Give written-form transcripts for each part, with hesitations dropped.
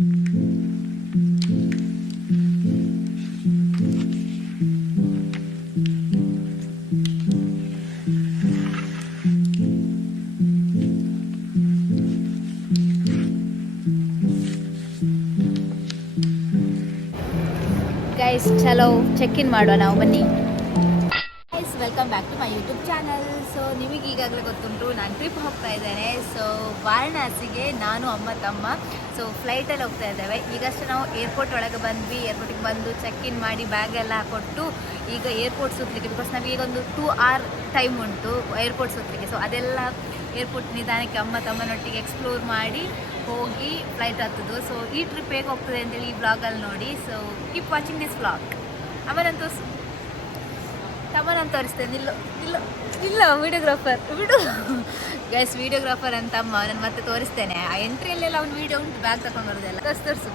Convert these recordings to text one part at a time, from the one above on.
Guys ಚಲೋ check in ಮಾಡುವ ನಾವು, ಬನ್ನಿ guys. Welcome back to my YouTube channel. So ನಿಮಗೆ ಈಗಾಗಲೇ ಗೊತ್ತುಂಟು ನಾನು ಟ್ರಿಪ್ ಹೋಗ್ತಾ ಇದ್ದೇನೆ. ಸೊ ವಾರಣಾಸಿಗೆ ನಾನು ಅಮ್ಮ ತಮ್ಮ ಸೊ ಫ್ಲೈಟಲ್ಲಿ ಹೋಗ್ತಾ ಇದ್ದೇವೆ. ಈಗಷ್ಟೇ ನಾವು ಏರ್ಪೋರ್ಟ್ ಒಳಗೆ ಬಂದ್ವಿ. ಏರ್ಪೋರ್ಟಿಗೆ ಬಂದು ಚೆಕ್ ಇನ್ ಮಾಡಿ ಬ್ಯಾಗ್ ಎಲ್ಲ ಕೊಟ್ಟು ಈಗ ಏರ್ಪೋರ್ಟ್ ಸುತ್ತಲಿಕ್ಕೆ, ಬಿಕಾಸ್ ನಮಗೆ ಒಂದು 2 hour ಟೈಮ್ ಉಂಟು ಏರ್ಪೋರ್ಟ್ ಸುತ್ತಲಿಕ್ಕೆ. ಸೊ ಅದೆಲ್ಲ ಏರ್ಪೋರ್ಟ್ ನಿಧಾನಕ್ಕೆ ಅಮ್ಮ ತಮ್ಮನೊಟ್ಟಿಗೆ ಎಕ್ಸ್ಪ್ಲೋರ್ ಮಾಡಿ ಹೋಗಿ ಫ್ಲೈಟ್ ಹತ್ತದು. ಸೊ ಈ ಟ್ರಿಪ್ ಹೇಗೆ ಹೋಗ್ತದೆ ಅಂತೇಳಿ ಈ ವ್ಲಾಗಲ್ಲಿ ನೋಡಿ. So keep watching this vlog. ತಮ್ಮನಂತ ತೋರಿಸ್ತೇನೆ. ಇಲ್ಲ ವೀಡಿಯೋಗ್ರಾಫರ್ ಬಿಡು ಗೈಸ್, ವೀಡಿಯೋಗ್ರಾಫರ್ ಅಂತ ಅಮ್ಮ ನಾನು ಮತ್ತೆ ತೋರಿಸ್ತೇನೆ. ಆ ಎಂಟ್ರಿಯಲ್ಲೆಲ್ಲ ಒಂದು ವೀಡಿಯೋ ಉಂಟು, ಬ್ಯಾಗ್ ತಗೊಂಡು ಬರೋದೆಲ್ಲ ತೋರಿಸು.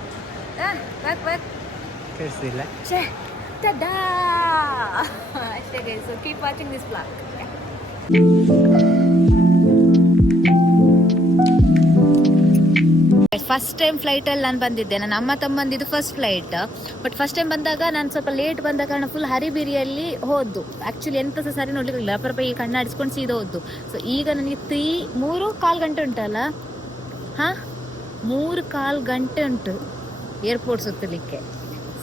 ತೋರಿಸಿಲ್ಲ ಅಷ್ಟೇ guys. So keep watching this vlog. First time ಫ್ಲೈಟಲ್ಲಿ ನಾನು ಬಂದಿದ್ದೆ. ನನ್ನ ಅಮ್ಮ ತಮ್ಮಂದಿದ್ದು first flight. But first time ಬಂದಾಗ ನಾನು ಸ್ವಲ್ಪ ಲೇಟ್ ಬಂದ ಕಾರಣ ಫುಲ್ ಹರಿಬಿರಿಯಲ್ಲಿ ಹೋದ್ದು. ಆ್ಯಕ್ಚುಲಿ ಎಂತ ಸಹ ಸರಿ ನೋಡ್ಲಿಕ್ಕಿಲ್ಲ, ಅಪರಪ ಈ ಕಣ್ಣಾಡಿಸ್ಕೊಂಡು ಸೀದಾ ಹೋದ್ದು. ಸೊ ಈಗ ನನಗೆ 3-4 ಗಂಟೆ ಉಂಟಲ್ಲ, ಹಾಂ 3-4 ಗಂಟೆ ಉಂಟು ಏರ್ಪೋರ್ಟ್ ಸುತ್ತಲಿಕ್ಕೆ.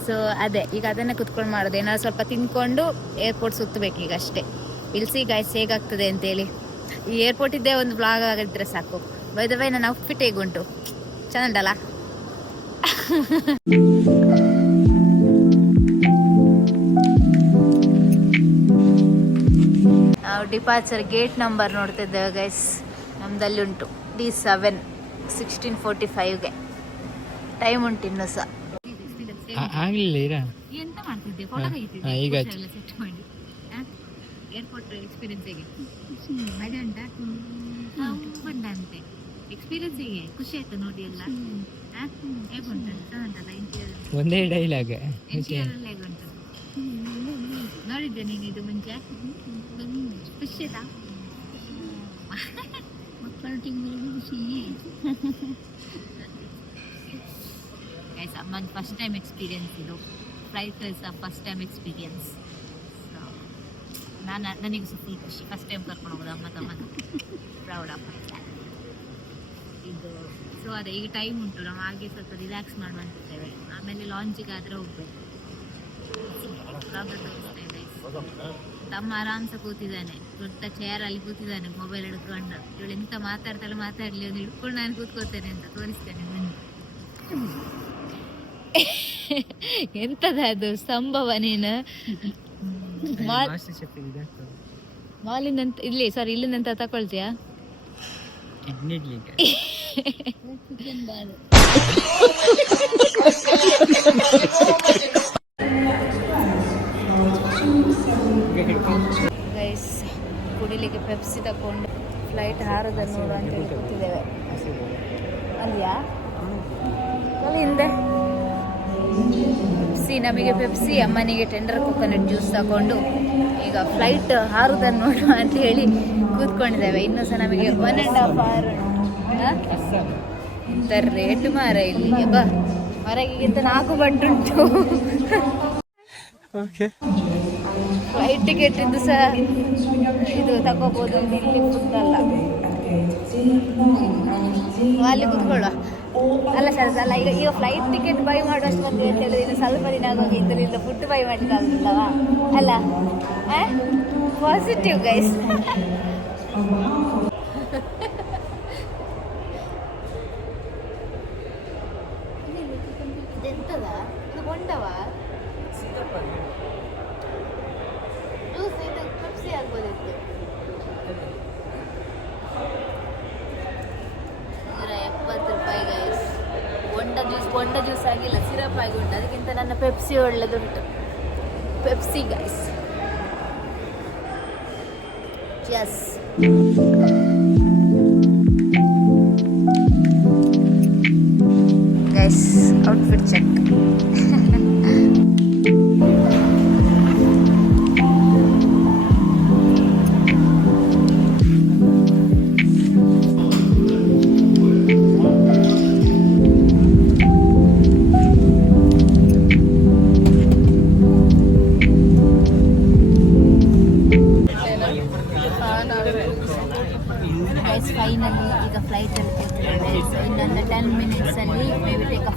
ಸೊ ಅದೇ ಈಗ ಅದನ್ನೇ ಕುತ್ಕೊಂಡು ಮಾಡೋದು. ಏನಾದ್ರು ಸ್ವಲ್ಪ ತಿನ್ಕೊಂಡು ಏರ್ಪೋರ್ಟ್ ಸುತ್ತಬೇಕು ಈಗ ಅಷ್ಟೇ. ಇಲ್ಸಿ ಗಾಯ್ಸ್ ಹೇಗಾಗ್ತದೆ ಅಂತೇಳಿ. ಈ ಏರ್ಪೋರ್ಟ್ ಇದ್ದೇ ಒಂದು ಬ್ಲಾಗ್ ಆಗಿದ್ರೆ ಸಾಕು. ಬೈ ದ ವೇ ನನ್ನ ಔಟ್ಫಿಟ್ ಹೇಗುಂಟು, ಚೆಂದಲ್ಲ? ನಾವು ಡಿಪಾರ್ಚರ್ ಗೇಟ್ ನಂಬರ್ ನೋಡ್ತಿದ್ದೇವೆ ಗೈಸ್. ನಮ್ದಲ್ಲಿ ಉಂಟು D7 16:45ಗೆ ಟೈಮ್ ಉಂಟು ಇನ್ನೂ ಸಹ. ಆಗಲಿಲ್ಲ ಎಂತ ಮಾಡ್ತಿದ್ದೆ? ಫೋಟೋ ತೆಗಿತಿದ್ದೆ ಸೆಟ್ ಮಾಡಿ. ಏರ್ಪೋರ್ಟ್ ಎಕ್ಸ್ಪೀರಿಯನ್ಸ್ ಹೇಗೆ ಅಂತೆ? ಎಕ್ಸ್ಪೀರಿಯನ್ಸ್ ಹೇಗೆ? ಖುಷಿ ಆಯ್ತು ನೋಡಿ ಎಲ್ಲ? ಹೇಗುಂಟಲ್ಲ ಇಂಟೀರಿಯರ್? ಒಂದೇ ಡೈಲಾಗ್. ಇಂಟೀರಿಯರ್ ಹೇಗುಂಟು ನೋಡಿದ್ದೆ ನೀನು ಇದು ಮುಂಚೆ? ಖುಷಿ ಆಯ್ತಾ? ಗೈಸ್, ಅಮ್ಮನ ಫಸ್ಟ್ ಟೈಮ್ ಎಕ್ಸ್ಪೀರಿಯನ್ಸ್ ಇದು. Flight is first time experience. ನನಗೆ ಫುಲ್ ಖುಷಿ. ಫಸ್ಟ್ ಟೈಮ್ ಕರ್ಕೊಂಡು ಹೋಗೋದು ಅಮ್ಮ ತಮ್ಮನ. ಪ್ರೌಡ್ ಅಪ್ಪ ಇದು. ಸೊ ಅದೇ ಈಗ ಟೈಮ್ ಉಂಟು, ನಾವು ಹಾಗೆ ಸ್ವಲ್ಪ ರಿಲ್ಯಾಕ್ಸ್ ಮಾಡ್ತಿದ್ದೇವೆ. ಆಮೇಲೆ ಲಾಂಚಿಗೆ ಆದರೆ ಹೋಗ್ಬೇಕು. ತಮ್ಮ ಆರಾಮ್ಸ ಕೂತಿದ್ದಾನೆ, ದೊಡ್ಡ ಚೇರಲ್ಲಿ ಕೂತಿದ್ದಾನೆ, ಮೊಬೈಲ್ ಹಿಡ್ಕೊಂಡು. ಇವಳು ಎಂತ ಮಾತಾಡಲಿ ಒಂದು ಹಿಡ್ಕೊಂಡು ನಾನು ಕೂತ್ಕೋತೇನೆ ಅಂತ ತೋರಿಸ್ತೇನೆ ಬನ್ನಿ. ಎಂತದ ಅದು ಸಂಭವ? ನೀನು ಮಾಲಿಂದ ಇಲ್ಲಿಂದ ತಕೊಳ್ತೀಯಾ? ಗೈಸ್, ಕುಡಿಲಿಕ್ಕೆ ಪೆಪ್ಸಿ ತಕೊಂಡು ಫ್ಲೈಟ್ ಹಾರೋದನ್ನು ನೋಡು ಅಂತೇಳಿ ಕೂತಿದ್ದೇವೆ. ಅಲ್ಲಿಯಾ ಅಲ್ಲಿ ಹಿಂದೆ ಪೆಪ್ಸಿ, ನಮಗೆ ಪೆಪ್ಸಿ, ಅಮ್ಮನಿಗೆ ಟೆಂಡರ್ ಕೊಕೊನಟ್ ಜ್ಯೂಸ್ ತಗೊಂಡು ಈಗ ಫ್ಲೈಟ್ ಹಾರುದನ್ನು ನೋಡುವ ಅಂತ ಹೇಳಿ ಕೂತ್ಕೊಂಡಿದ್ದೇವೆ. ಇನ್ನೂ ಸಹ ನಮಗೆ 1.5 hour ಇಂಥ ರೇಟ್ ಮಾರ ಇಲ್ಲಿ. ಬಾ, ಹೊರಗಿಗಿಂತ 4 ಬಂಟುಂಟು. ಫ್ಲೈಟ್ ಟಿಕೆಟ್ ಇದ್ದು ಸಹ ಇದು ತಗೋಬೋದು. ಇಲ್ಲಿ ಕೂತಲ್ಲ, ಅಲ್ಲಿ ಕೂತ್ಕೊಳ್ಳುವ ಅಲ್ಲ ಸರ್. ಅಲ್ಲ ಈಗ ಫ್ಲೈಟ್ ಟಿಕೆಟ್ ಬೈ ಮಾಡುವಷ್ಟು ಬಂದಿದೆ ಅಂತ ಹೇಳಿದ್ರೆ ಇನ್ನು ಸ್ವಲ್ಪ ದಿನ ಆಗೋಗಿ ಇದರಿಂದ ಫುಡ್ ಬೈ ಮಾಡಲಿಕ್ಕೆ ಆಗುತ್ತಲ್ಲವಾ? ಅಲ್ಲ, ಪಾಸಿಟಿವ್ ಗೈಸ್. ಇದೆಂತದ ಇದು? ಗೊಂಡವ ಜ್ಯೂಸ್, ಇದು ಪೆಪ್ಸಿ ಆಗ್ಬೋದಿತ್ತು. 170 ರೂಪಾಯಿ ಗೈಸ್. ಗೊಂಡ ಜ್ಯೂಸ್ ಆಗಿಲ್ಲ, ಸಿರಪ್ ಆಗಿ ಉಂಟು. ಅದಕ್ಕಿಂತ ನನ್ನ ಪೆಪ್ಸಿ ಒಳ್ಳೆದುಂಟು. Pepsi guys. Yes. Guys, outfit check.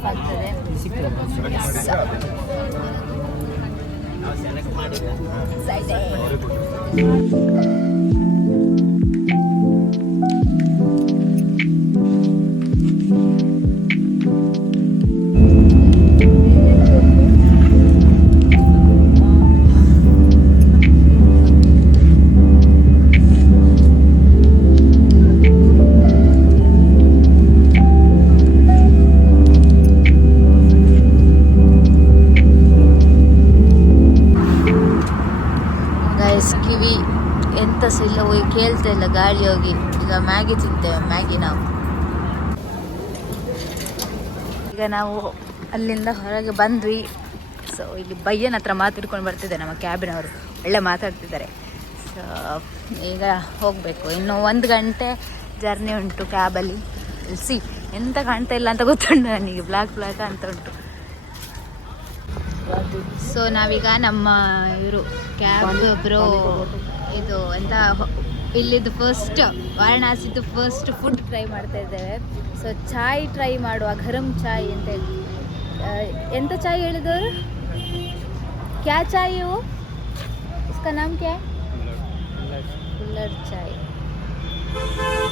Off ಆಗ್ತದೆ. ಕಿವಿ ಎಂತ ಇಲ್ಲ ಹೋಗಿ ಕೇಳ್ತಾ ಇಲ್ಲ ಗಾಳಿ ಹೋಗಿ. ಈಗ ಮ್ಯಾಗಿ ತಿಂತೇವೆ, ಮ್ಯಾಗಿ ನಾವು. ಈಗ ನಾವು ಅಲ್ಲಿಂದ ಹೊರಗೆ ಬಂದ್ವಿ. ಸೊ ಇಲ್ಲಿ ಬಯ್ಯನ ಹತ್ರ ಮಾತಾಡ್ಕೊಂಡು ಬರ್ತಿದ್ದೆ, ನಮ್ಮ ಕ್ಯಾಬಿನವರು ಒಳ್ಳೆ ಮಾತಾಡ್ತಿದ್ದಾರೆ. ಸೊ ಈಗ ಹೋಗಬೇಕು, ಇನ್ನು 1 ಗಂಟೆ ಜರ್ನಿ ಉಂಟು ಕ್ಯಾಬಲ್ಲಿ. ಸಿ ಎಂತ ಕಾಣ್ತಾ ಇಲ್ಲ ಅಂತ ಗೊತ್ತುಂಟು ನನಗೆ, ಬ್ಲ್ಯಾಕ್ ಅಂತ ಉಂಟು. ಸೊ ನಾವೀಗ ನಮ್ಮ ಇವರು ಕ್ಯಾಬ್ ಬ್ರೋ ಇದು ಎಂತ ಇಲ್ಲಿದ್ದು ಫಸ್ಟ್ ವಾರಣಾಸಿದ್ದು ಫಸ್ಟ್ ಫುಡ್ ಟ್ರೈ ಮಾಡ್ತಾ ಇದ್ದೇವೆ. ಸೊ ಚಾಯ್ ಟ್ರೈ ಮಾಡುವ, ಗರಂ ಚಾಯ್ ಅಂತ ಹೇಳಿ. ಎಂತ ಚಾಯ್ ಹೇಳಿದವರು? ಕ್ಯಾ ಚಾಯ್ ಇವು? ಇಸ್ಕಾ ನಾಮ್ ಕ್ಯಾ? ಕುಲ್ಲರ್ ಚಾಯ್.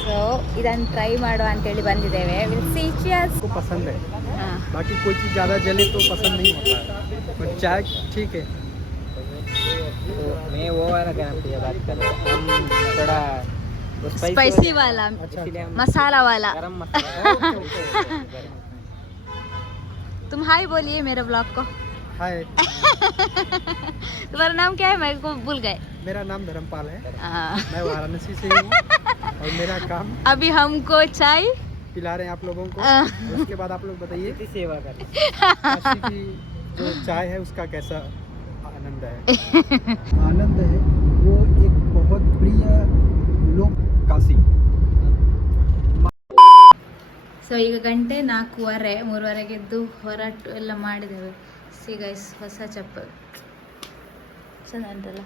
ಸೊ ಇದನ್ನು ಟ್ರೈ ಮಾಡುವ ಅಂತೇಳಿ ಬಂದಿದ್ದೇವೆ. Will see. ಚಿಯರ್ಸ್. पसंद है, बाकी कोई चीज़ ज़्यादा जले तो पसंद नहीं होता है, पर चाय ठीक है। तो मैं वो वाला गरम की बात कर रहा हूँ, हम थोड़ा स्पाइसी वाला, मसाला वाला. गरम मसाला। तुम हाय बोलिए मेरे ब्लॉग को. हाय, तुम्हारा नाम क्या है? मेरे को भूल गए. मेरा नाम धर्मपाल है, हाँ. मैं वाराणसी से हूँ और मेरा काम अभी हमको चाय पिला रहे हैं आप लोगों को। उसके बाद आप लोग बताइए की सेवा कर। काशी की जो चाय है उसका कैसा आनंद है? आनंद है वो एक बहुत प्रिय लोग काशी। ಸೊ ಈಗ ಗಂಟೆ 4:15, 3:30 ಎದ್ದು ಹೊರಟು ಎಲ್ಲ ಮಾಡಿದ್ದೇವೆ. ಸಿ ಗೈಸ್, ಹೊಸ ಚಪ್ಪಲ್ ಚೆಂದ ಉಂಟಲ್ಲ.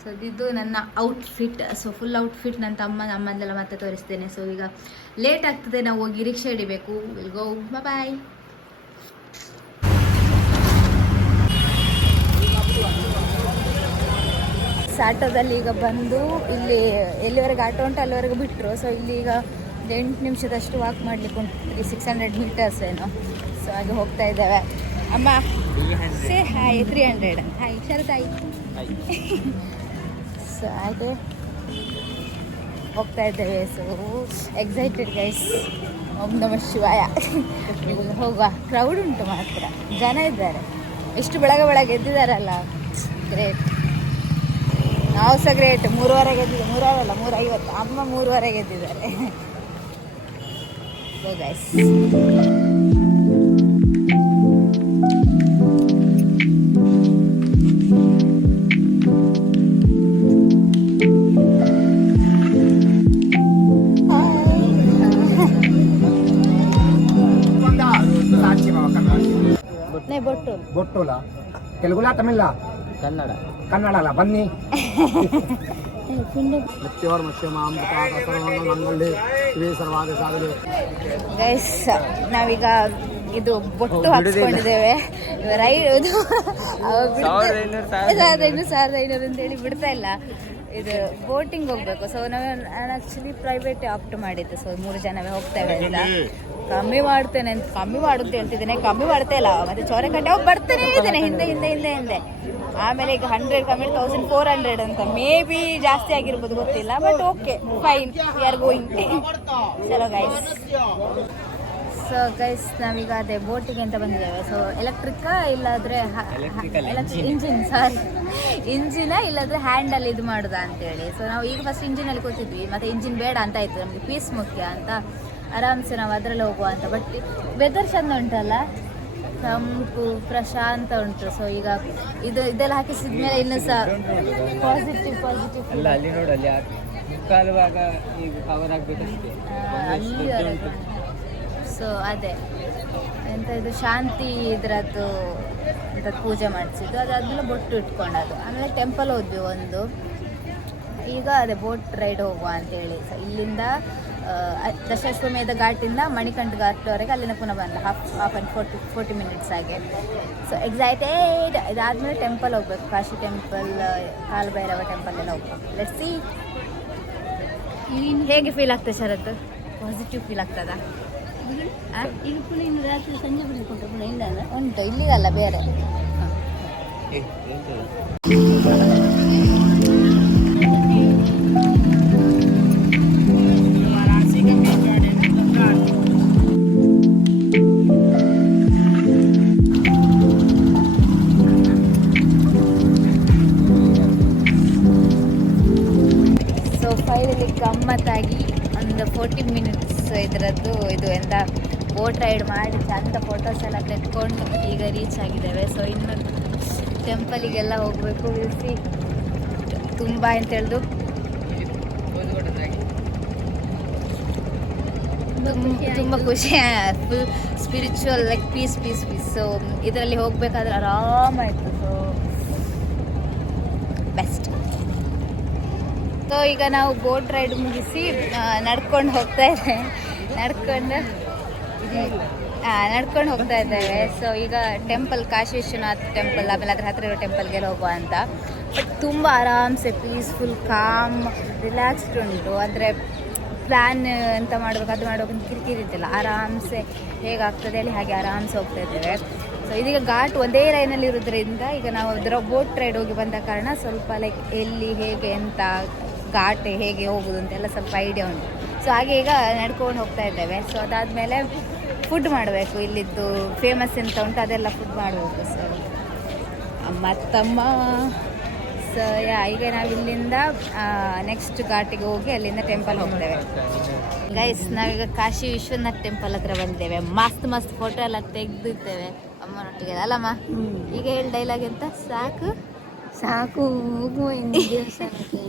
ಸೊ ಇದು ನನ್ನ ಔಟ್ಫಿಟ್. ಸೊ ಫುಲ್ ಔಟ್ಫಿಟ್ ನನ್ನ ಅಮ್ಮಂದೆಲ್ಲ ಮತ್ತೆ ತೋರಿಸ್ತೇನೆ. ಸೊ ಈಗ ಲೇಟ್ ಆಗ್ತದೆ, ನಾವು ಹೋಗಿ ರಿಕ್ಷಾ ಹಿಡಿಬೇಕು. ವಿಲ್ ಗೋ, ಬಾಯ್. ಆಟೋದಲ್ಲಿ ಈಗ ಬಂದು ಇಲ್ಲಿ ಎಲ್ಲಿವರೆಗೆ ಆಟೋ ಉಂಟು ಅಲ್ಲಿವರೆಗೆ ಬಿಟ್ಟರು. ಸೊ ಇಲ್ಲಿ ಈಗ 8 ನಿಮಿಷದಷ್ಟು ವಾಕ್ ಮಾಡ್ಲಿಕ್ಕೆ ಉಂಟು, 600 ಮೀಟರ್ಸ್ ಏನೋ. ಸೊ ಹಾಗೆ ಹೋಗ್ತಾ ಇದ್ದೇವೆ. ಅಮ್ಮ ಸೇ ಹಾಯ್. 300 ಹಾಯ್ ಶರದಾಯಿ. ಸೊ ಹಾಗೆ ಹೋಗ್ತಾ ಇದ್ದೇವೆ. So excited guys. ಓಂ ನಮಃ ಶಿವಾಯ. ಹೋಗುವ. ಕ್ರೌಡ್ ಉಂಟು ಮಾತ್ರ, ಜನ ಇದ್ದಾರೆ. ಎಷ್ಟು ಬೆಳಗ್ಗೆ ಎದ್ದಿದ್ದಾರಲ್ಲ, ಗ್ರೇಟ್. ನಾವು ಸಹ ಗ್ರೇಟ್. 3:15 ಎದ್ದಿದ್ದೆ. 3:30 ಅಲ್ಲ, 3:50. ಅಮ್ಮ 3:15 ಎದ್ದಿದ್ದಾರೆ. ಸೊ ಗೈಸ್, ಬೊಟ್ಟೋಲ ತೆಲುಗುಲ ತಮಿಳ ಕನ್ನಡ ಬನ್ನಿ. ಗೈಸ್ ನಾವೀಗ ಇದು ಬೊಟ್ಟು ಹಾಕ್ಸ್ಕೊಂಡಿದ್ದೇವೆ. ರೈಡ್ 1500 ಅಂತೇಳಿ ಬಿಡ್ತಾ ಇಲ್ಲ. ಇದು ಬೋಟಿಂಗ್ ಹೋಗ್ಬೇಕು. ಸೊ ನಾನು ಆ್ಯಕ್ಚುಲಿ ಪ್ರೈವೇಟ್ ಆಪ್ಟ್ ಮಾಡಿದ್ದು. ಸೊ 3 ಜನವೇ ಹೋಗ್ತೇವೆ ಅಂತ. ಕಮ್ಮಿ ಮಾಡುತ್ತೆ ಹೇಳ್ತಿದ್ದೇನೆ, ಕಮ್ಮಿ ಮಾಡ್ತಾ ಇಲ್ಲ. ಮತ್ತೆ ಚೋರೆಕಟ್ಟೆ ಹೋಗಿ ಬರ್ತಾನೆ ಇದ್ದೇನೆ ಹಿಂದೆ. ಆಮೇಲೆ ಈಗ 100 ಕಮ್ಮಿ 1400 ಅಂತ. ಮೇ ಬಿ ಜಾಸ್ತಿ ಆಗಿರ್ಬೋದು, ಗೊತ್ತಿಲ್ಲ. But okay fine, we are going. ಚಲೋ ಗೈಸ್. ಸೊ ಗೈಸ್ ನಾವೀಗ ಅದೇ ಬೋಟಿಗೆ ಅಂತ ಬಂದಿದ್ದೇವೆ. ಸೊ ಎಲೆಕ್ಟ್ರಿಕ್ ಇಲ್ಲಾದ್ರೆ ಇಂಜಿನ ಇಲ್ಲಾದ್ರೆ ಹ್ಯಾಂಡಲ್ ಇದು ಮಾಡುದಾ ಅಂತೇಳಿ. ಸೊ ನಾವು ಈಗ ಫಸ್ಟ್ ಇಂಜಿನಲ್ಲಿ ಕೂತಿದ್ವಿ, ಮತ್ತೆ ಇಂಜಿನ್ ಬೇಡ ಅಂತ ಆಯ್ತು, ನಮಗೆ ಪೀಸ್ ಮುಖ್ಯ ಅಂತ ಆರಾಮ್ಸೆ ನಾವು ಅದರಲ್ಲಿ ಹೋಗುವ ಅಂತ. ಬಟ್ ವೆದರ್ ಚಂದ ಉಂಟಲ್ಲ, ತಂಪು ಪ್ರಶಾಂತ ಉಂಟು. ಸೊ ಈಗ ಇದೆಲ್ಲ ಹಾಕಿಸಿದ್ಮೇಲೆ ಇನ್ನೂ ಸಹ ಪಾಸಿಟಿವ್ ಅಲ್ಲ ಅಲ್ಲಿ ನೋಡು, ಅಲ್ಲಿ ಮುಕ್ಕಾಲುವಾಗ ಈಗ ಕವರ್ ಆಗಬೇಕಷ್ಟೇ. ಸೊ ಅದೇ ಎಂತ ಇದು ಶಾಂತಿ ಇದರದ್ದು ಅಂತ ಪೂಜೆ ಮಾಡಿಸಿದ್ದು. ಅದಾದ್ಮೇಲೆ ಬೊಟ್ಟು ಇಟ್ಕೊಂಡದು. ಆಮೇಲೆ ಟೆಂಪಲ್ ಹೋದ್ವಿ ಒಂದು. ಈಗ ಅದೇ ಬೋಟ್ ರೈಡ್ ಹೋಗುವ ಅಂತೇಳಿ. ಸೊ ಇಲ್ಲಿಂದ ದಶಾಶ್ವಮೇಧ ಘಾಟಿಂದ ಮಣಿಕಂಠ ಘಾಟ್ವರೆಗೆ ಅಲ್ಲಿಂದ ಪುನಃ ಬಂದ ಹಾಫ್ ಆ್ಯಂಡ್ 40 ಮಿನಿಟ್ಸ್ ಹಾಗೆ. So excited. ಇದಾದಮೇಲೆ ಟೆಂಪಲ್ ಹೋಗ್ಬೇಕು, ಕಾಶಿ ಟೆಂಪಲ್, ಕಾಲಭೈರವ ಟೆಂಪಲ್ ಎಲ್ಲ ಹೋಗ್ಬೇಕು. ಲೆಟ್ಸ್ ಸಿ ಹೇಗೆ ಫೀಲ್ ಆಗ್ತದೆ ಶರತ್? ಪಾಸಿಟಿವ್ ಫೀಲ್ ಆಗ್ತದಾ? ಈಗ ಪುನಃ ಇನ್ನು ರಾತ್ರಿ ಸಂಜೆ ಬಿಡ್ಕೊಂಡು ಪುನಃ ಇಲ್ಲ ಅಲ್ಲ? ಉಂಟು, ಇಲ್ಲಿಗಲ್ಲ ಬೇರೆ. ಸೊ ಫೈನಲಿ ಗಮ್ಮತ್ತಾಗಿ ಒಂದು 40 ಮಿನಿಟ್ಸ್ ಇದರದ್ದು ಇದು ಎಂತ ಬೋಟ್ ರೈಡ್ ಮಾಡಿ ಚಂದ ಫೋಟೋಸ್ ಎಲ್ಲ ತೆಗೆದುಕೊಂಡು ಈಗ ರೀಚ್ ಆಗಿದ್ದೇವೆ. ಸೊ ಇನ್ನು ಟೆಂಪಲಿಗೆಲ್ಲ ಹೋಗಬೇಕು. ಇಳಿಸಿ ತುಂಬ ಅಂತ ಹೇಳ್ದು ತುಂಬ ಖುಷಿ, full spiritual, like peace. So ಇದರಲ್ಲಿ ಹೋಗಬೇಕಾದ್ರೆ ಆರಾಮಾಯಿತು. So best. ಸೊ ಈಗ ನಾವು ಬೋಟ್ ರೈಡ್ ಮುಗಿಸಿ ನಡ್ಕೊಂಡು ಹೋಗ್ತಾ ಇದ್ದೇವೆ. ಸೊ ಈಗ ಟೆಂಪಲ್, ಕಾಶಿ ವಿಶ್ವನಾಥ್ ಟೆಂಪಲ್, ಆಮೇಲೆ ಅದ್ರ ಹತ್ತಿರ ಇರೋ ಟೆಂಪಲ್ಗೆಲ್ಲ ಹೋಗುವ ಅಂತ. ಬಟ್ ತುಂಬ ಆರಾಮ್ಸೆ ಪೀಸ್ಫುಲ್, ಕಾಮ್, ರಿಲ್ಯಾಕ್ಸ್ಡ್ ಉಂಟು. ಅಂದರೆ ಪ್ಲ್ಯಾನ್ ಎಂತ ಮಾಡಬೇಕು ಅದು ಮಾಡಬೇಕಂತ ಕಿರಿಕಿರಿ ಇದ್ದಿಲ್ಲ. ಆರಾಮ್ಸೆ ಹೇಗಾಗ್ತದೆ ಅಲ್ಲಿ ಹಾಗೆ ಆರಾಮ್ಸೆ ಹೋಗ್ತಾ ಇದ್ದೇವೆ. ಸೊ ಇದೀಗ ಘಾಟ್ ಒಂದೇ ಲೈನಲ್ಲಿ ಇರೋದ್ರಿಂದ ಈಗ ನಾವು ಅದರ ಬೋಟ್ ರೈಡ್ ಹೋಗಿ ಬಂದ ಕಾರಣ ಸ್ವಲ್ಪ ಲೈಕ್ ಎಲ್ಲಿ ಹೇಗೆ ಎಂತ ಘಾಟ್ ಹೇಗೆ ಹೋಗೋದು ಅಂತೆಲ್ಲ ಸ್ವಲ್ಪ ಐಡಿಯಾ ಉಂಟು. ಸೊ ಹಾಗೆ ಈಗ ನಡ್ಕೊಂಡು ಹೋಗ್ತಾ ಇದ್ದೇವೆ. ಸೊ ಅದಾದಮೇಲೆ ಫುಡ್ ಮಾಡಬೇಕು, ಇಲ್ಲಿದ್ದು ಫೇಮಸ್ ಎಂತ ಉಂಟು ಅದೆಲ್ಲ ಫುಡ್ ಮಾಡಬೇಕು. ಸೊ ಮತ್ತಮ್ಮ ಸೊ ಈಗ ನಾವು ಇಲ್ಲಿಂದ ನೆಕ್ಸ್ಟ್ ಘಾಟಿಗೆ ಹೋಗಿ ಅಲ್ಲಿಂದ ಟೆಂಪಲ್ ಹೋಗ್ತೇವೆ. ಗೈಸ್, ನಾವೀಗ ಕಾಶಿ ವಿಶ್ವನಾಥ್ ಟೆಂಪಲ್ ಹತ್ರ ಬಂದಿದ್ದೇವೆ. ಮಸ್ತ್ ಫೋಟೋ ಎಲ್ಲ ತೆಗೆದಿರ್ತೇವೆ ಅಮ್ಮನೊಟ್ಟಿಗೆ, ಅಲ್ಲಮ್ಮ? ಈಗ ಹೇಳಿ ಡೈಲಾಗ್ ಎಂತ? ಸಾಕು ಹೋಗುವ ದೇವಸ್ಥಾನಕ್ಕೆ.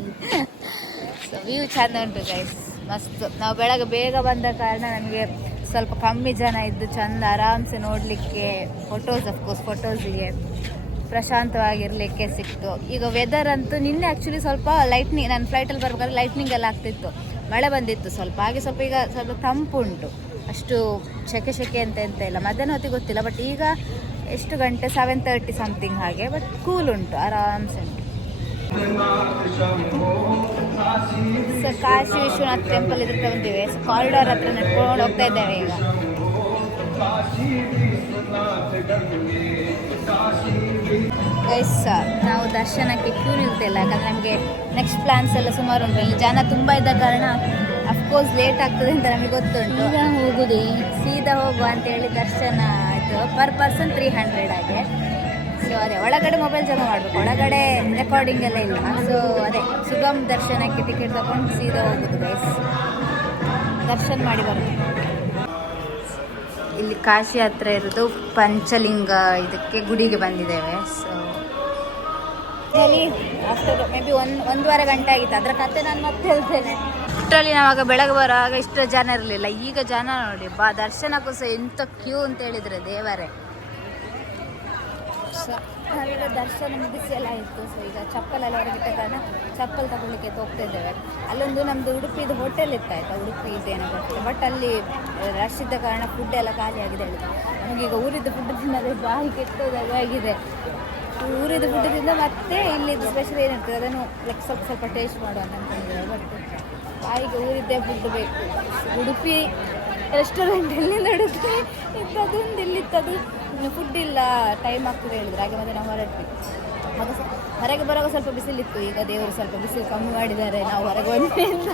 ಸೊ ವ್ಯೂ ಚಂದ ಉಂಟು ಗೈಸ್, ಮಸ್ತ್. ನಾವು ಬೆಳಗ್ಗೆ ಬೇಗ ಬಂದ ಕಾರಣ ನಮಗೆ ಸ್ವಲ್ಪ ಕಮ್ಮಿ ಜನ ಇದ್ದು ಚಂದ ಆರಾಮ್ಸೆ ನೋಡಲಿಕ್ಕೆ, ಫೋಟೋಸಿಗೆ ಪ್ರಶಾಂತವಾಗಿರಲಿಕ್ಕೆ ಸಿಕ್ತು. ಈಗ ವೆದರ್ ಅಂತೂ ನಿನ್ನೆ ಆ್ಯಕ್ಚುಲಿ ಸ್ವಲ್ಪ ಲೈಟ್ನಿಂಗ್, ನಾನು ಫ್ಲೈಟಲ್ಲಿ ಬರ್ಬೇಕಾದ್ರೆ ಲೈಟ್ನಿಂಗ್ ಎಲ್ಲ ಆಗ್ತಿತ್ತು, ಮಳೆ ಬಂದಿತ್ತು ಸ್ವಲ್ಪ. ಹಾಗೆ ಸ್ವಲ್ಪ ಈಗ ಸ್ವಲ್ಪ ತಂಪು ಉಂಟು, ಅಷ್ಟು ಸೆಕೆ ಅಂತ ಇಲ್ಲ. ಮಧ್ಯಾಹ್ನ ಹೊತ್ತಿಗೆ ಗೊತ್ತಿಲ್ಲ, ಬಟ್ ಈಗ ಎಷ್ಟು ಗಂಟೆ 7:30 ಸಮಥಿಂಗ್ ಹಾಗೆ. ಬಟ್ ಕೂಲ್ ಉಂಟು, ಆರಾಮ್ಸೆ ಉಂಟು. ಸೊ ಕಾಶಿ ವಿಶ್ವನಾಥ್ ಟೆಂಪಲ್ ಇದ್ರ ಬಂದಿವೆ. ಕಾರಿಡಾರ್ ಹತ್ರ ನಡ್ಕೊಂಡು ಹೋಗ್ತಾ ಇದ್ದೇವೆ ಈಗ. ಗೈಸ್, ನಾವು ದರ್ಶನಕ್ಕೆ ಕ್ಯೂ ನಿಲ್ತಿಲ್ಲ, ಯಾಕಂದರೆ ನಮಗೆ ನೆಕ್ಸ್ಟ್ ಪ್ಲಾನ್ಸ್ ಎಲ್ಲ ಸುಮಾರು ಉಂಟು. ಇಲ್ಲಿ ಜನ ತುಂಬ ಇದ್ದ ಕಾರಣ ಅಫ್ಕೋರ್ಸ್ ಲೇಟ್ ಆಗ್ತದೆ ಅಂತ ನಮಗೆ ಗೊತ್ತುಂಟು. ಸೀದಾ ಹೋಗುವ ಅಂತೇಳಿ ದರ್ಶನ ಆಯಿತು. ಪರ್ ಪರ್ಸನ್ 300 ಹಾಗೆ. ಸೊ ಅದೇ ಒಳಗಡೆ ಮೊಬೈಲ್ ಜಮಾ ಮಾಡಬೇಕು, ಒಳಗಡೆ ರೆಕಾರ್ಡಿಂಗ್ ಎಲ್ಲ ಇಲ್ಲ. ಸೊ ಅದೇ ಸುಗಮ್ ದರ್ಶನಕ್ಕೆ ಟಿಕೆಟ್ ತಗೊಂಡು ಸೀದಾ ಹೋಗೋದು ಗೈಸ್, ದರ್ಶನ ಮಾಡಿ ಬರೋದು. ಇಲ್ಲಿ ಕಾಶಿ ಹತ್ರ ಇರೋದು ಪಂಚಲಿಂಗ ಇದಕ್ಕೆ ಗುಡಿಗೆ ಬಂದಿದ್ದೇವೆ. ಸೊ ಅಲ್ಲಿ ಆಫ್ಟರ್ ಮೇ ಬಿ 1.5 ಗಂಟೆ ಆಗಿತ್ತು. ಅದರ ಕತೆ ನಾನು ಮತ್ತೆ ಹೇಳ್ತೇನೆ. ಅಷ್ಟರಲ್ಲಿ ನಾವಾಗ ಬೆಳಗ್ಗೆ ಬರುವಾಗ ಇಷ್ಟು ಜನ ಇರಲಿಲ್ಲ. ಈಗ ಜನ ನೋಡಿ ದರ್ಶನಕ್ಕೂ ಸಹ ಎಂತ ಕ್ಯೂ ಅಂತ ಹೇಳಿದರೆ ದೇವರೇ. ಸೊ ನಾವೀಗ ದರ್ಶನ ಮುಗಿಸಿ ಎಲ್ಲ ಇತ್ತು. ಸೊ ಈಗ ಚಪ್ಪಲೆಲ್ಲ ಹೊರಗಿಟ್ಟ ಕಾರಣ ಚಪ್ಪಲ್ ತಗೊಳ್ಳಿಕ್ಕೆ ಹೋಗ್ತಾ ಇದ್ದೇವೆ. ಅಲ್ಲೊಂದು ನಮ್ಮದು ಉಡುಪಿದು ಹೋಟೆಲ್ ಇತ್ತಾಯ್ತಾ, ಉಡುಪಿ ಇದೇನೋ ಗೊತ್ತಿಲ್ಲ, ಬಟ್ ಅಲ್ಲಿ ರಶ್ ಇದ್ದ ಕಾರಣ ಫುಡ್ ಎಲ್ಲ ಖಾಲಿ ಆಗಿದೆ ಹೇಳಿದ್ರು. ನಮಗೀಗ ಊರಿದ್ದು ಫುಡ್ ತಿನ್ನೋದು ಬಾಯಿ ಕೆಟ್ಟೋದಾಗೆ ಆಗಿದೆ. ಊರಿದ್ದು ಫುಡ್ ತಿಂದ ಮತ್ತೆ ಇಲ್ಲಿದ್ದು ಸ್ಪೆಷಲ್ ಏನಿರ್ತದೆ ಅದನ್ನು ಲೈಕ್ ಸ್ವಲ್ಪ ಟೇಸ್ಟ್ ಮಾಡುವ ಅಂತ ಅಂದ್ಕೊಂಡಿದ್ದೇವೆ. ಬಟ್ ಬಾಯಿಗೆ ಊರಿದ್ದೇ ಫುಡ್ ಬೇಕು. ಉಡುಪಿ ರೆಸ್ಟೋರೆಂಟ್ ಎಲ್ಲಿ ನಡೆದ್ರೆ ಇಂಥದ್ದೊಂದು ಇಲ್ಲಿತ್ತದು ಫುಡ್ ಇಲ್ಲ, ಟೈಮ್ ಆಗ್ತದೆ ಹೇಳಿದ್ರು. ಹಾಗೆ ಮತ್ತೆ ನಾವು ಹೊರಟ್ವಿ. ಹೊರಗೆ ಬರುವಾಗ ಸ್ವಲ್ಪ ಬಿಸಿಲಿತ್ತು. ಈಗ ದೇವರು ಸ್ವಲ್ಪ ಬಿಸಿಲು ಕಮ್ಮಿ ಮಾಡಿದ್ದಾರೆ, ನಾವು ಹೊರಗೆ ಬಂದ್ರಿಂದ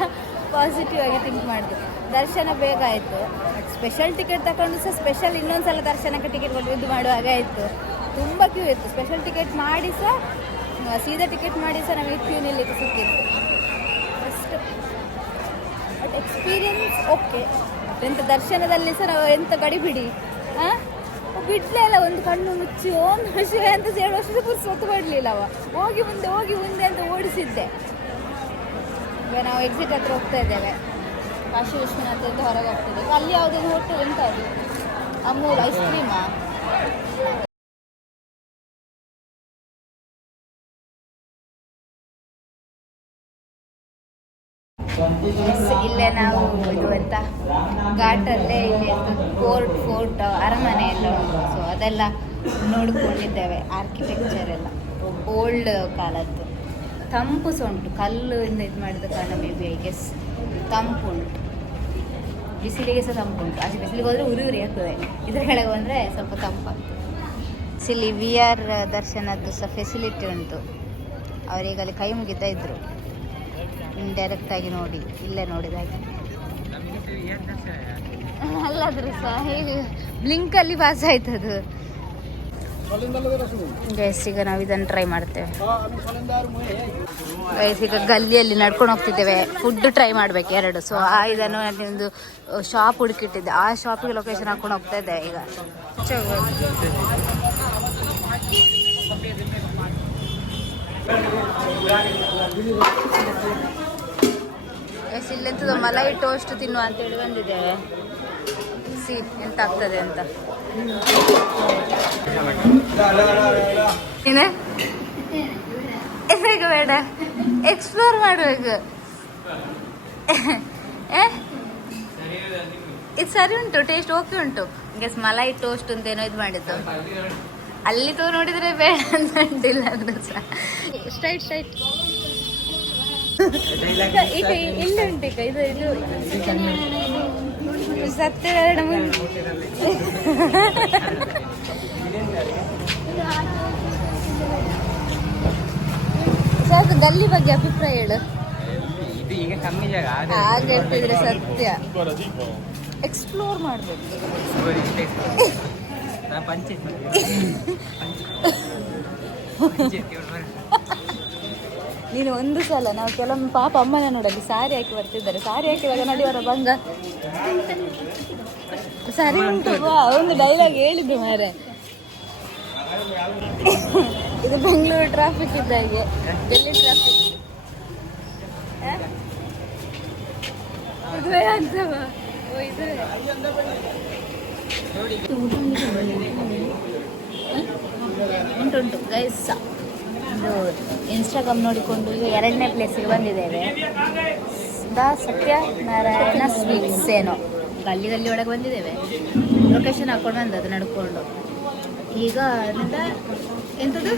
ಪಾಸಿಟಿವ್ ಆಗಿ ಥಿಂಕ್ ಮಾಡಿದ್ವಿ. ದರ್ಶನ ಬೇಗ ಆಯಿತು. ಸ್ಪೆಷಲ್ ಟಿಕೆಟ್ ತಗೊಂಡು ಸಹ ಸ್ಪೆಷಲ್ ಇನ್ನೊಂದು ಸಲ ದರ್ಶನಕ್ಕೆ ಟಿಕೆಟ್ ಕೊಟ್ಟು ಇದು ಮಾಡುವಾಗ ಆಯಿತು. ತುಂಬ ಕ್ಯೂ ಇತ್ತು. ಸ್ಪೆಷಲ್ ಟಿಕೆಟ್ ಮಾಡಿ ಸಹ ಸೀದಾ ಟಿಕೆಟ್ ಮಾಡಿ ಸಹ ನಮಗೆ ಕ್ಯೂ ನಿಲ್ಲಿಕ್ಕೆ ಸಿಕ್ಕಿತ್ತು ಅಷ್ಟು. But experience okay. ಎಂಥ ದರ್ಶನದಲ್ಲಿ ಸಹ ನಾವು ಎಂಥ ಗಡಿಬಿಡಿ ಬಿಡ್ಲೇ ಇಲ್ಲ. ಒಂದು ಕಣ್ಣು ಮುಚ್ಚಿ ಒಂದು ವರ್ಷ ಅಂತ ಹೇಳುವಷ್ಟು ಪುರ್ಸೊತ್ತು ಮಾಡಲಿಲ್ಲ. ಹೋಗಿ ಮುಂದೆ ಅಂತ ಓಡಿಸಿದ್ದೆ. ಈಗ ನಾವು ಎಕ್ಸಿಟ್ ಹತ್ರ ಹೋಗ್ತಾ ಇದ್ದೇವೆ. ಕಾಶಿ ವಿಶ್ವನಾಥ್ ಅಂತ ಹೊರಗೆ ಹೋಗ್ತಿದ್ದೆ. ಅಲ್ಲಿ ಯಾವುದೇನು ಹೋಟೆಲ್ ಎಂತ ಅದು ಅಮೂಲ್ ಐಸ್ ಕ್ರೀಮಾ? ಇಲ್ಲೇ ನಾವು ಇದು ಅಂತ ಘಾಟಲ್ಲೇ ಇಲ್ಲಿ ಫೋರ್ಟ್ ಅರಮನೆ ಎಲ್ಲ ಉಂಟು. ಸೊ ಅದೆಲ್ಲ ನೋಡ್ಕೊಂಡಿದ್ದೇವೆ. ಆರ್ಕಿಟೆಕ್ಚರ್ ಎಲ್ಲ ಓಲ್ಡ್ ಕಾಲದ್ದು. ತಂಪು ಸಹ ಉಂಟು, ಕಲ್ಲಿಂದ ಇದು ಮಾಡಿದ ಕಾರಣ ಮೇ ಬಿ ಐ ಗೆಸ್ ತಂಪು ಉಂಟು. ಬಿಸಿಲಿಗೆ ಸಹ ತಂಪು ಉಂಟು. ಆಚೆ ಬಿಸಿಲಿಗೆ ಹೋದರೆ ಉರಿ ಆಗ್ತದೆ, ಇದರ ಕೆಳಗೆ ಬಂದರೆ ಸ್ವಲ್ಪ ತಂಪಾಗ್ತದೆ. ಇಲ್ಲಿ ವಿ ಆರ್ ದರ್ಶನದ್ದು ಸಹ ಫೆಸಿಲಿಟಿ ಉಂಟು. ಅವರೀಗ ಅಲ್ಲಿ ಕೈ ಮುಗಿತಾ ಇದ್ರು, ಇಂಡೈರೆಕ್ಟಾಗಿ ನೋಡಿ, ಇಲ್ಲೇ ನೋಡಿದಾಗ ಅಲ್ಲಾದ್ರೂ ಸಹ ಹೇಗೆ ಬ್ಲಿಂಕಲ್ಲಿ ಪಾಸ್ ಆಯ್ತದು. ಗೈಸ್ ಈಗ ನಾವು ಇದನ್ನು ಟ್ರೈ ಮಾಡ್ತೇವೆ. ಗೈಸ್ ಈಗ ಗಲ್ಲಿಯಲ್ಲಿ ನಡ್ಕೊಂಡು ಹೋಗ್ತಿದ್ದೇವೆ, ಫುಡ್ ಟ್ರೈ ಮಾಡಬೇಕು 2. ಸೊ ಇದನ್ನು ಅಲ್ಲಿ ಒಂದು ಶಾಪ್ ಹುಡುಕಿಟ್ಟಿದ್ದೆ, ಆ ಶಾಪಿಗೆ ಲೊಕೇಶನ್ ಹಾಕೊಂಡು ಹೋಗ್ತಾ ಇದ್ದೆ ಈಗ. ಇಲ್ಲೆಂತದ್ದು ಮಲೈ ಟೋಸ್ಟ್ ತಿನ್ನುವ ಅಂತೇಳಿ ಬಂದಿದ್ದೇವೆ. ಸಿ ಎಂತ ಆಗ್ತದೆ ಅಂತ. ಬೇಗ ಬೇಡ, ಎಕ್ಸ್ಪ್ಲೋರ್ ಮಾಡಬೇಕು. ಇದು ಸರಿ ಉಂಟು, ಟೇಸ್ಟ್ ಓಕೆ ಉಂಟು. ಗೆಸ್ ಮಲೈ ಟೋಸ್ಟ್ ಅಂತೇನೋ ಇದು ಮಾಡಿದ್ದು. ಅಲ್ಲಿ ತೋ ನೋಡಿದ್ರೆ ಬೇಡ ಅಂತ ಉಂಟಿಲ್ಲ ಅಂದ್ರೆ ಸಹ ಸ್ಟ್ರೈಟ್ ಈಗ ಇಲ್ಲಿ ಉಂಟು. ಈಗ ಇದು ಸತ್ಯನಾರಾಯಣ ಸರ್ ಗಲ್ಲಿ ಬಗ್ಗೆ ಅಭಿಪ್ರಾಯ ಹೇಳು. ಈಗ ಕಮ್ಮಿ ಜಾಗ ಹಾಗೆ ಹೇಳ್ತಿದ್ರೆ ಸತ್ಯ. ಎಕ್ಸ್ಪ್ಲೋರ್ ಮಾಡ್ಬೇಕು. ನೀನು ಒಂದು ಸಲ ನಾವು ಕೆಲವೊಮ್ಮೆ ಪಾಪ ಅಮ್ಮನ ನೋಡಲ್ಲಿ ಸಾರಿ ಹಾಕಿ ಬರ್ತಿದ್ದಾರೆ. ಸಾರಿ ಹಾಕಿದಾಗ ನಡಿಯವರ ಭಂಗ ಸರಿ ಉಂಟು. ಒಂದು ಡೈಲಾಗ್ ಹೇಳಿದ್ದು ಮಾರೆ. ಇದು ಬೆಂಗಳೂರು ಟ್ರಾಫಿಕ್ ಇದ್ದಾಗೆ, ಡೆಲ್ಲಿ ಟ್ರಾಫಿಕ್ ಇದುವೇ ಅಂತವ. ಇದುವೇ ಉಂಟುಂಟು ಗೈಸ್. ಇದು ಇನ್ಸ್ಟಾಗ್ರಾಮ್ ನೋಡಿಕೊಂಡು ಈಗ 2ನೇ ಪ್ಲೇಸಿಗೆ ಬಂದಿದ್ದೇವೆ. ಸತ್ಯನಾರಾಯಣ ಸ್ವೀಟ್ಸ್ ಏನೋ ಗಲ್ಲಿ ಒಳಗೆ ಬಂದಿದ್ದೇವೆ. ಲೊಕೇಶನ್ ಹಾಕೊಂಡು ಬಂದದ್ದು ನಡ್ಕೊಂಡು. ಈಗ ಅದರಿಂದ ಎಂಥದ್ದು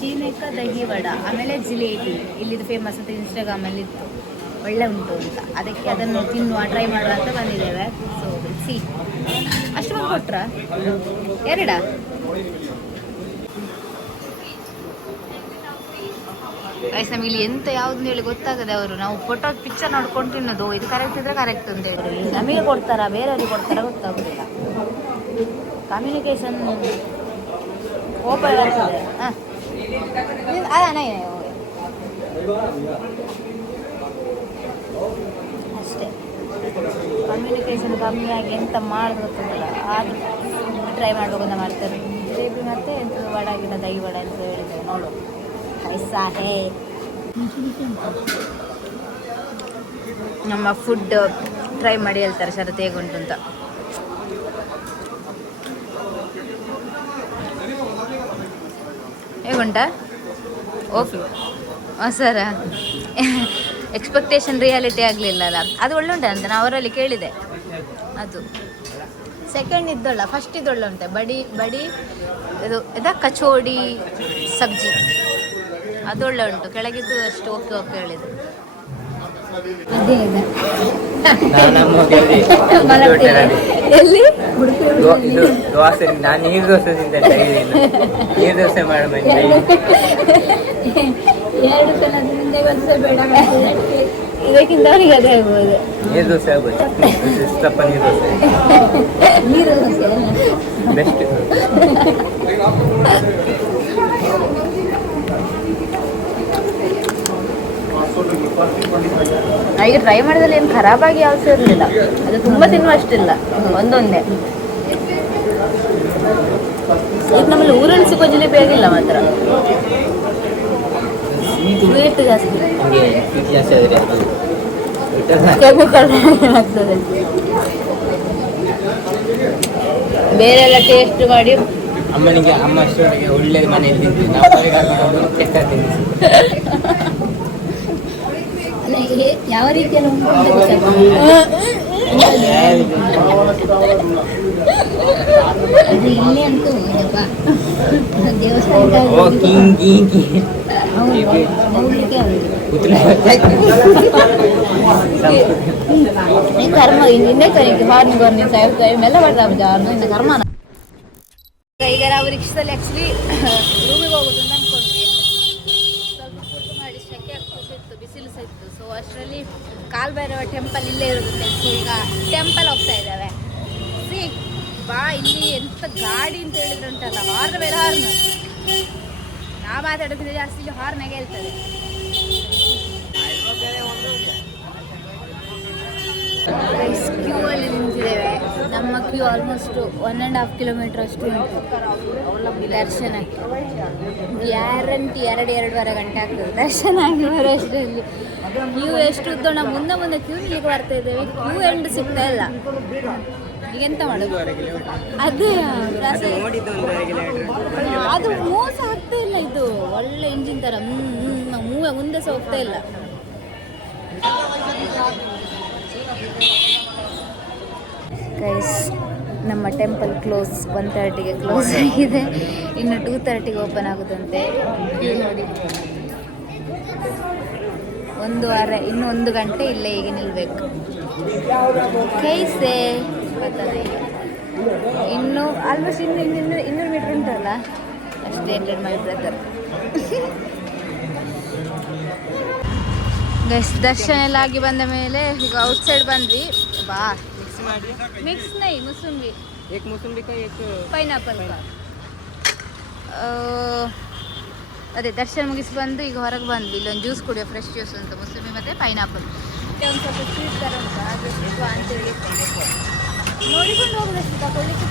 ಚೀನೇಕ ದಹಿ ವಡ, ಆಮೇಲೆ ಜಿಲೇಬಿ ಇಲ್ಲಿದು ಫೇಮಸ್ ಅಂತ ಇನ್ಸ್ಟಾಗ್ರಾಮಲ್ಲಿ ಇತ್ತು, ಒಳ್ಳೆ ಉಂಟು ಅಂತ. ಅದಕ್ಕೆ ಅದನ್ನು ತಿನ್ನುವ ಟ್ರೈ ಮಾಡುವ ಅಂತ ಬಂದಿದ್ದೇವೆ. ಸೊ ಸಿ ಅಷ್ಟು ಬಂದು ಕೊಟ್ರಾ 2? ಗೈಸ್ ನಮಗೆ ಇಲ್ಲಿ ಎಂತ ಯಾವ್ದು ಹೇಳಿ ಗೊತ್ತಾಗದೆ. ಅವರು ನಾವು ಫೋಟೋ ಪಿಕ್ಚರ್ ನೋಡ್ಕೊಂಡು ತಿನ್ನೋದು, ಇದು ಕರೆಕ್ಟ್ ಇದ್ರೆ ಕರೆಕ್ಟ್ ಅಂತ ಹೇಳಿ ನಮಗೆ ಕೊಡ್ತಾರಾ ಬೇರೆಯವ್ರಿಗೆ ಕೊಡ್ತಾರಾ ಗೊತ್ತಾಗೋದಿಲ್ಲ. ಕಮ್ಯುನಿಕೇಶನ್ ಓಪನ್ ಆಗ್ತದೆ. ಅಷ್ಟೇ, ಕಮ್ಯುನಿಕೇಶನ್ ಕಮ್ಮಿ ಆಗಿ ಎಂತ ಮಾಡೋದು ಗೊತ್ತಿಲ್ಲ. ಆದರೂ ಟ್ರೈ ಮಾಡ್ಬೇಕು ಅಂತ ಮಾಡ್ತಾರೆ. ಜಿಲೇಬಿ ಮತ್ತು ಎಂತ ವಡ ಗಿಡ ದಹಿ ವಡ ಅಂತ ಹೇಳಿದ್ದೇವೆ. ನೋಡು ಐಸಾ ಹೇ. ನಮ್ಮ ಫುಡ್ ಟ್ರೈ ಮಾಡಿ ಹೇಳ್ತಾರೆ ಶರತ್ ಹೇಗುಂಟು ಅಂತ. ಹೇಗುಂಟಾ? Okay sir. ಎಕ್ಸ್ಪೆಕ್ಟೇಷನ್ ರಿಯಾಲಿಟಿ ಆಗಲಿಲ್ಲ ಅಲ್ಲ, ಅದು ಒಳ್ಳೆ ಉಂಟು ಅಂತ ನಾನು ಅವರಲ್ಲಿ ಕೇಳಿದೆ. ಅದು ಸೆಕೆಂಡ್ ಇದ್ದೊಳ್ಳ, ಫಸ್ಟ್ ಇದ್ದೊಳ್ಳೆ ಉಂಟು. ಬಡಿ ಇದು ಕಚೋಡಿ ಸಬ್ಜಿ ಅದೊಳ್ಳೆ ಉಂಟು. ಕೆಳಗಿದ್ದು ಅಷ್ಟು ಓಕೆ ಹೇಳಿದೆ. ಎಲ್ಲಿ ದೋಸೆ, ನಾನು ನೀರು ದೋಸೆ ತಿಂತೇನೆ. ನೀರು ದೋಸೆ ಮಾಡಿ ಇದಕ್ಕಿಂತ ಅವನಿಗೆ ಅದೇ ಆಗ್ಬೋದು. ನೀರು ದೋಸೆ ಆಗ್ಬೋದು. ಇಷ್ಟಪ್ಪ ನೀರು ದೋಸೆ ನೀರು ದೋಸೆ ಬೆಸ್ಟ್. ಈಗ ಟ್ರೈ ಮಾಡಿದಲ್ಲಿ ಏನು ಖರಾಬಾಗಿ ಯಾವ್ದು ಇರಲಿಲ್ಲ. ಅದು ತುಂಬ ತಿನ್ನುವಷ್ಟಿಲ್ಲ, ಒಂದೊಂದೇ. ಈಗ ನಮ್ಮಲ್ಲಿ ಊರಲ್ಲಿ ಸಿಗೋ ಜಿಲೇಬಿ ಆಗಿಲ್ಲ ಮಾತ್ರ, ಸ್ವೀಟ್ ಜಾಸ್ತಿ ಕೆಮಿಕಲ್ ಆಗ್ತದೆ. ಬೇರೆ ಎಲ್ಲ ಟೇಸ್ಟ್ ಮಾಡಿ ಅಮ್ಮನಿಗೆ ಅಮ್ಮ ಅಷ್ಟೊಳಗೆ ಒಳ್ಳೆಯ ಮನೆಯಲ್ಲಿ ತಿಂತೀವಿ ನಾವು. ಅಲ್ಲ ಯಾವ ರೀತಿಯಲ್ಲಿ ಉಂಟು ಅಂತ ಗೊತ್ತಾಗ್ತದೆ. ಅದು ಇಲ್ಲೇ ಅಂತೂ ಏನಪ್ಪ ದೇವಸ್ಥಾನಕ್ಕೆ ಓ ಕಿಂಗ್ ಕಿಂಗ್ ಹೋಗ್ಲಿಕ್ಕೆ ಅವರಿಗೆ ಈ ಕರ್ಮ ಇನ್ನೇ ಕರೆಗೆ ಹಾರ್ನಿ ಗೊರ್ನಿ ಸಾಹೇಬ್ ಎಲ್ಲ ಬರ್ತಾವೆ ಜಾರ್ನು ಇನ್ನು ಕರ್ಮನ. ಈಗ ನಾವು ರಿಕ್ಷಾದಲ್ಲಿ ಆ್ಯಕ್ಚುಲಿ ರೂಮಿಗೆ ಹೋಗೋದು ಅಂತ ಅಂದ್ಕೊಂಡ್ವಿ. ಸ್ವಲ್ಪ ಫುಡ್ ಮಾಡಿ ಶೆಕೆ ಆಗ್ತಾ ಇತ್ತು, ಬಿಸಿಲು ಸಹ ಇತ್ತು. ಸೊ ಅಷ್ಟರಲ್ಲಿ ಕಾಲ್ಭೈರವ ಟೆಂಪಲ್ ಇಲ್ಲೇ ಇರುತ್ತೆ. ಸೊ ಈಗ ಟೆಂಪಲ್ ಹೋಗ್ತಾ ಇದ್ದಾವೆ. ಸಿ ಬಾ ಇಲ್ಲಿ ಎಂತ ಗಾಡಿ ಅಂತ ಹೇಳಿದ್ರೆ ಉಂಟಲ್ಲ, ಹಾರ್ನ್ ಮೇಲೆ ಹಾರ್ನ್. ನಾ ಮಾತಾಡೋದ್ರೆ ಜಾಸ್ತಿ ಇಲ್ಲಿ ಹಾರ್ನಾಗೆ ಹೇಳ್ತದೆ. ಕ್ಯೂ ಅಲ್ಲಿ ನಿಂತಿದ್ದೇವೆ. ನಮ್ಮ ಕ್ಯೂ ಆಲ್ಮೋಸ್ಟ್ 1.5 ಕಿಲೋಮೀಟರ್ ಅಷ್ಟು ಉಂಟು ದರ್ಶನಕ್ಕೆ. ಗ್ಯಾರಂಟಿ 2.5 ಗಂಟೆ ಆಗ್ತದೆ ದರ್ಶನ ಆಗಿ ಬರೋಷ್ಟರಲ್ಲಿ. ಕ್ಯೂ ಎಷ್ಟು ಉದ್ದ, ನಾವು ಮುಂದೆ ಕ್ಯೂ ನಿಲ್ಲಿಗೆ ಬರ್ತಾ ಇದ್ದೇವೆ. ಕ್ಯೂ ಎಂಡ್ ಸಿಗ್ತಾ ಇಲ್ಲ. ಈಗೆಂತ ಮಾಡೋದು? ಅದೇ ಅದು ಮೋಸ ಆಗ್ತಾ ಇಲ್ಲ. ಇದು ಒಳ್ಳೆ ಇಂಜಿನ್ ಥರ ಮುಂದೆ ಸಹ ಹೋಗ್ತಾ ಇಲ್ಲ. ಗೈಸ್ ನಮ್ಮ ಟೆಂಪಲ್ ಕ್ಲೋಸ್ 1:30ಗೆ ಕ್ಲೋಸ್ ಆಗಿದೆ. ಇನ್ನು 2:30ಗೆ ಓಪನ್ ಆಗುದಂತೆ. ನೋಡಿ 1 ವಾರ ಇನ್ನು 1 ಗಂಟೆ ಇಲ್ಲೇ ಈಗ ನಿಲ್ಬೇಕು. ಕೈಸೆ ಗೊತ್ತಲ್ಲ, ಇನ್ನು ಆಲ್ಮೋಸ್ಟ್ ಇನ್ನು 200 ಮೀಟ್ರ್ ಉಂಟಲ್ಲ ಅಷ್ಟೇ. ಎಂಟೆಡ್ ಮೈ ಬ್ರದರ್ ಗೈಸ್ ದರ್ಶನ ಎಲ್ಲ ಆಗಿ ಬಂದ ಮೇಲೆ ಈಗ ಔಟ್ಸೈಡ್ ಬಂದ್ವಿ. ಬಾ ಮಿಕ್ಸ್ ನೈ ಮುಸುಂಬಿ एक मौसम्बी का एक ಪೈನಾಪಲ್ ಅದೇ ದರ್ಶನ ಮುಗಿಸಿ ಬಂದು ಈಗ ಹೊರಗೆ ಬಂದ್ವಿ. ಇಲ್ಲೊಂದು ಜ್ಯೂಸ್ ಕುಡಿಯೋ, ಫ್ರೆಶ್ ಜ್ಯೂಸ್ ಅಂತ, ಮುಸುಂಬಿ ಮತ್ತು ಪೈನಾಪಲ್. ಒಂದು ಸ್ವಲ್ಪ ಸ್ವೀಟ್ ಥರ ಉಂಟು, ಅದಷ್ಟು ಅಂತೇಳಿ ನೋಡಿಕೊಂಡು ಹೋಗೋದಷ್ಟು.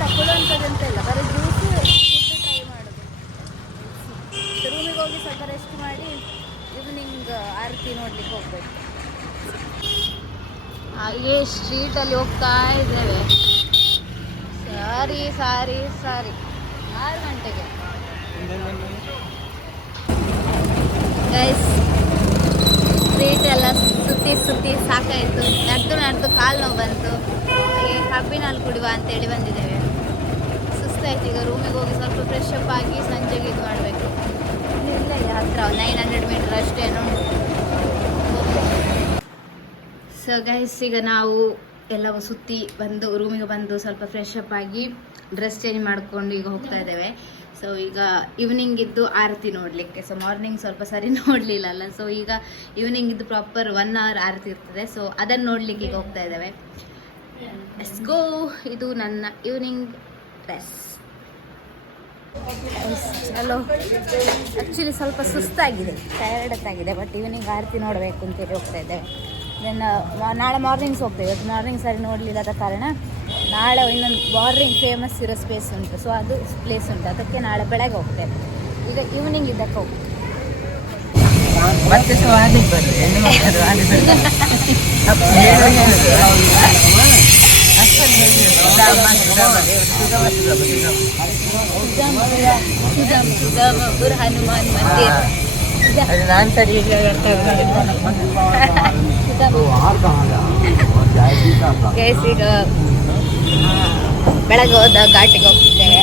ತಗೊಳ್ಳುವಂಥದ್ದು ಇಲ್ಲ, ಬರೀ ಜ್ಯೂಸು ಫುಡ್ ಟ್ರೈ ಮಾಡೋದು. ರೂಮಿಗೆ ಹೋಗಿ ಸ್ವಲ್ಪ ರೆಸ್ಟ್ ಮಾಡಿ ಈವ್ನಿಂಗ್ ಆರತಿ ನೋಡ್ಲಿಕ್ಕೆ ಹೋಗ್ಬೇಕು. ಹಾಗೆ ಸ್ಟ್ರೀಟಲ್ಲಿ ಹೋಗ್ತಾ ಇದ್ದೇವೆ. ಸಾರಿ 6 ಗಂಟೆಗೆ ಗೈಸ್. ಸ್ಟ್ರೀಟ್ ಎಲ್ಲ ಸುತ್ತಿ ಸಾಕಾಯಿತು. ನಡೆದು ಕಾಲು ನೋವು ಬಂತು. ಹಾಗೆ ಕಬ್ಬಿನ ಹಾಲು ಕುಡಿಯುವ ಅಂತೇಳಿ ಬಂದಿದ್ದೇವೆ. ಸುಸ್ತಾಯ್ತು. ಈಗ ರೂಮಿಗೆ ಹೋಗಿ ಸ್ವಲ್ಪ ಫ್ರೆಶ್ ಅಪ್ ಆಗಿ ಸಂಜೆಗೆ ಇದು ಮಾಡಬೇಕು. ಇಲ್ಲ ಹತ್ರ 900 ಮೀಟರ್ ಅಷ್ಟೇನು. ಸೊ ಗೈಸ್ ಈಗ ನಾವು ಎಲ್ಲವೂ ಸುತ್ತಿ ಬಂದು ರೂಮಿಗೆ ಬಂದು ಸ್ವಲ್ಪ ಫ್ರೆಶ್ ಅಪ್ ಆಗಿ ಡ್ರೆಸ್ ಚೇಂಜ್ ಮಾಡಿಕೊಂಡು ಈಗ ಹೋಗ್ತಾ ಇದ್ದೇವೆ. ಸೊ ಈಗ ಈವ್ನಿಂಗ್ ಇದ್ದು ಆರತಿ ನೋಡಲಿಕ್ಕೆ. ಸೊ ಮಾರ್ನಿಂಗ್ ಸ್ವಲ್ಪ ಸರಿ ನೋಡಲಿಲ್ಲ. ಸೊ ಈಗ ಈವ್ನಿಂಗ್ ಇದ್ದು ಪ್ರಾಪರ್ 1 hour ಆರತಿ ಇರ್ತದೆ. ಸೊ ಅದನ್ನು ನೋಡಲಿಕ್ಕೆ ಈಗ ಹೋಗ್ತಾ ಇದ್ದೇವೆ. Let's go. ಇದು ನನ್ನ ಈವ್ನಿಂಗ್ ಡ್ರೆಸ್. ಚಲೋ ಆ್ಯಕ್ಚುಲಿ ಸ್ವಲ್ಪ ಸುಸ್ತಾಗಿದೆ, ಟಯರ್ಡ್ ಆಗಿದೆ. ಬಟ್ ಈವ್ನಿಂಗ್ ಆರತಿ ನೋಡಬೇಕು ಅಂತೇಳಿ ಹೋಗ್ತಾ ಇದ್ದೇವೆ. ದೆನ್ ನಾಳೆ ಮಾರ್ನಿಂಗ್ಸ್ ಹೋಗ್ತೇವೆ. ಇವತ್ತು ಮಾರ್ನಿಂಗ್ ಸರಿ ನೋಡಲಿಲ್ಲದ ಕಾರಣ ನಾಳೆ ಇನ್ನೊಂದು ಮಾರ್ನಿಂಗ್ ಫೇಮಸ್ ಇರೋ ಸ್ಪೇಸ್ ಉಂಟು. ಸೊ ಅದು ಪ್ಲೇಸ್ ಉಂಟು, ಅದಕ್ಕೆ ನಾಳೆ ಬೆಳಗ್ಗೆ ಹೋಗ್ತೇವೆ. ಈಗ ಈವ್ನಿಂಗ್ ಇದಕ್ಕೆ ಹೋಗ್ತೇವೆ. ಹನುಮಾನ್ ಮಂದಿರ ನಾನು ಸರಿ ಗೈಸ್ ಈಗ ಬೆಳಗ್ಗೆ ಹೋದ ಘಾಟಿಗೆ ಹೋಗ್ತೇವೆ.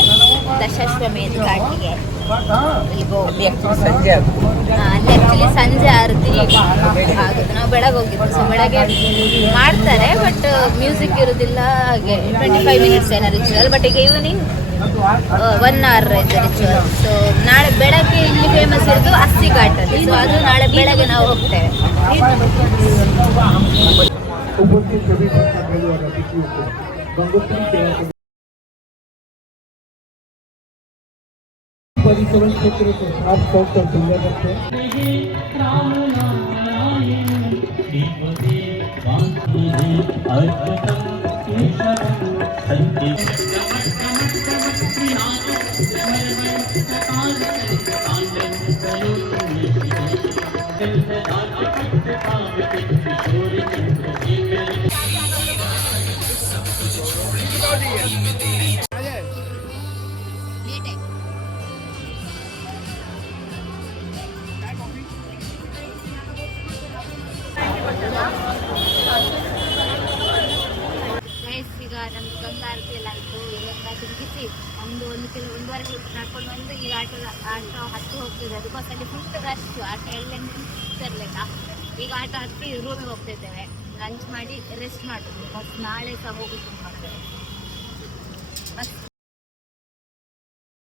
ದಶಾಶ್ವಮೇಧ ಘಾಟಿಗೆ ಸಂಜೆ ಅಲ್ಲಿ ಆ್ಯಕ್ಚುಲಿ ಸಂಜೆ ಆರತಿ ಆಗುತ್ತೆ. ನಾವು ಬೆಳಗ್ಗೆ ಹೋಗಿದ್ದು. ಸೊ ಬೆಳಗ್ಗೆ ಮಾಡ್ತಾರೆ, ಬಟ್ ಮ್ಯೂಸಿಕ್ ಇರೋದಿಲ್ಲ. ಹಾಗೆ 25 ಮಿನಿಟ್ಸ್ ಏನೋ ರಿಚುವಲ್. ಬಟ್ ಈಗ ಈವ್ನಿಂಗ್ 1 hour ಇದೆ ರಿಚುವಲ್. ಸೊ ನಾಳೆ ಬೆಳಗ್ಗೆ ಇಲ್ಲಿ ಫೇಮಸ್ ಇರೋದು ಅಸ್ಸಿ ಘಾಟಲ್ಲಿ. ಸೊ ಅದು ನಾಳೆ ಬೆಳಗ್ಗೆ ನಾವು ಹೋಗ್ತೇವೆ. परिसवन क्षेत्र को साफ सौख कर सुंदर रखें। ಗೈಸ್ ಈಗ ನಮ್ದು ಗಂಗಾ ಆರತಿ ಎಲ್ಲ ಆಯಿತು. ಇವಾಗ ಮುಗಿಸಿ ಒಂದೂವರೆ ಕಿಲೋಮೀಟರ್ ನಡ್ಕೊಂಡು ಬಂದು ಈಗ ಆಟೋ ಹತ್ತಿ ಹೋಗ್ತಿದೆ. ಅದಕ್ಕೋಸ್ಕರ ಫುಲ್ ರಶ್, ಆಟೋ ಎಲ್ಲ ನಿಂತಿರಲಿಲ್ಲ. ಈಗ ಆಟೋ ಹತ್ತಿ ರೂಮಿಗೆ ಹೋಗ್ತಿದ್ದೇವೆ. ಲಂಚ್ ಮಾಡಿ ರೆಸ್ಟ್ ಮಾಡೋದು. ಮತ್ತು ನಾಳೆ ಸಹ ಹೋಗುದು ಬಸ್